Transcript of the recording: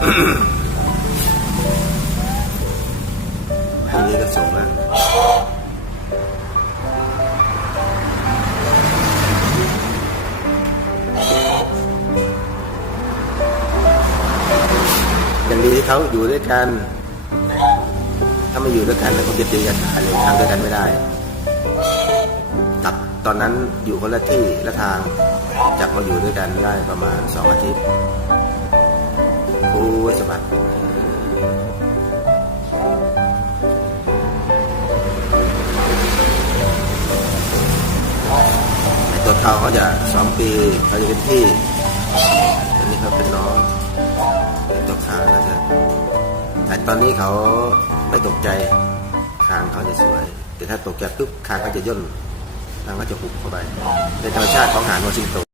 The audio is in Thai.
ทีนี้ก็ส่งแล้วอย่างดีที่เขาอยู่ด้วยกัน ถ้าไม่อยู่ด้วยกันแล้วคงจะตีกันตายเลยทำด้วยกันไม่ได้ ตับตอนนั้นอยู่คนละที่ละทางจับมาอยู่ด้วยกันได้ประมาณสองอาทิตย์ บัดไอ้ตัวเทาเขาจะสองปีเขาจะเป็นพี่อันนี้เขาเป็นน้องเป็นตัวขาวแล้วจะแต่ตอนนี้เขาไม่ตกใจคางเขาจะสวย แต่ถ้าตกใจปุ๊บคางเขาจะย่นคางเขาจะหุบเข้าไปเป็นธรรมชาติของหางนกสิงโต